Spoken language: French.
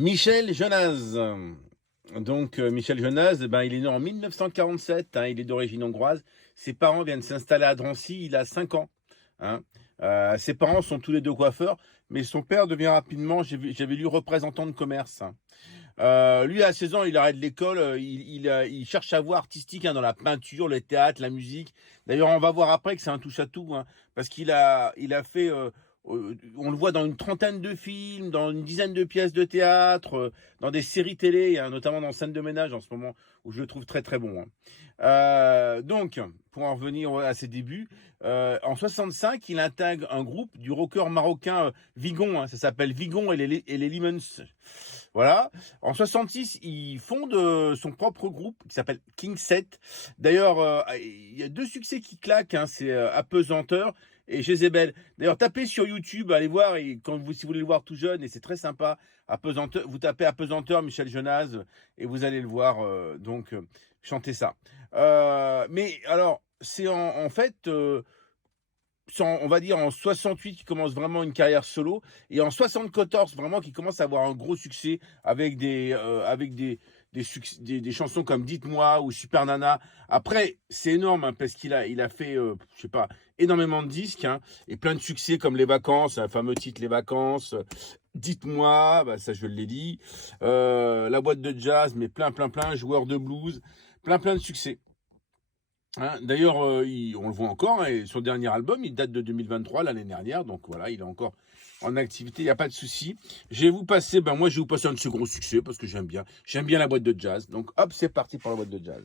Michel Jonas. Donc, Michel Jonas, il est né en 1947, hein, il est d'origine hongroise. Ses parents viennent s'installer à Drancy, il a 5 ans. Hein. Ses parents sont tous les deux coiffeurs, mais son père devient rapidement, j'avais lu, représentant de commerce. Hein. Lui, à 16 ans, il arrête l'école, il cherche sa voie artistique, hein, dans la peinture, le théâtre, la musique. D'ailleurs, on va voir après que c'est un touche-à-tout, hein, parce qu'il a fait, on le voit dans une trentaine de films, dans une dizaine de pièces de théâtre, dans des séries télé, hein, notamment dans Scène de ménage en ce moment, où je le trouve très très bon. Hein. Donc, pour en revenir à ses débuts, en 65, il intègre un groupe du rocker marocain Vigon, hein, ça s'appelle Vigon et les Lemons. Voilà. En 66, il fonde son propre groupe qui s'appelle King 7. D'ailleurs, il y a deux succès qui claquent, hein, c'est Apesanteur et Jezebel. D'ailleurs, tapez sur YouTube, allez voir, et si vous voulez le voir tout jeune, et c'est très sympa, Apesanteur, vous tapez Apesanteur, Michel Jonas, et vous allez le voir, chanter ça. Mais alors, c'est en fait, on va dire en 68 qui commence vraiment une carrière solo, et en 74 vraiment qui commence à avoir un gros succès avec des chansons comme Dites-moi ou Super Nana. Après, c'est énorme, hein, parce qu'il a fait, je sais pas, énormément de disques, hein, et plein de succès comme Les Vacances, un fameux titre Les Vacances, Dites-moi, ça je l'ai dit, La boîte de jazz, mais plein, Joueur de blues, plein de succès. Hein, d'ailleurs, on le voit encore, hein, et son dernier album, il date de 2023, l'année dernière, donc voilà, il est encore en activité, il n'y a pas de souci. Moi je vais vous passer un de ses gros succès, parce que j'aime bien la boîte de jazz, donc hop, c'est parti pour la boîte de jazz.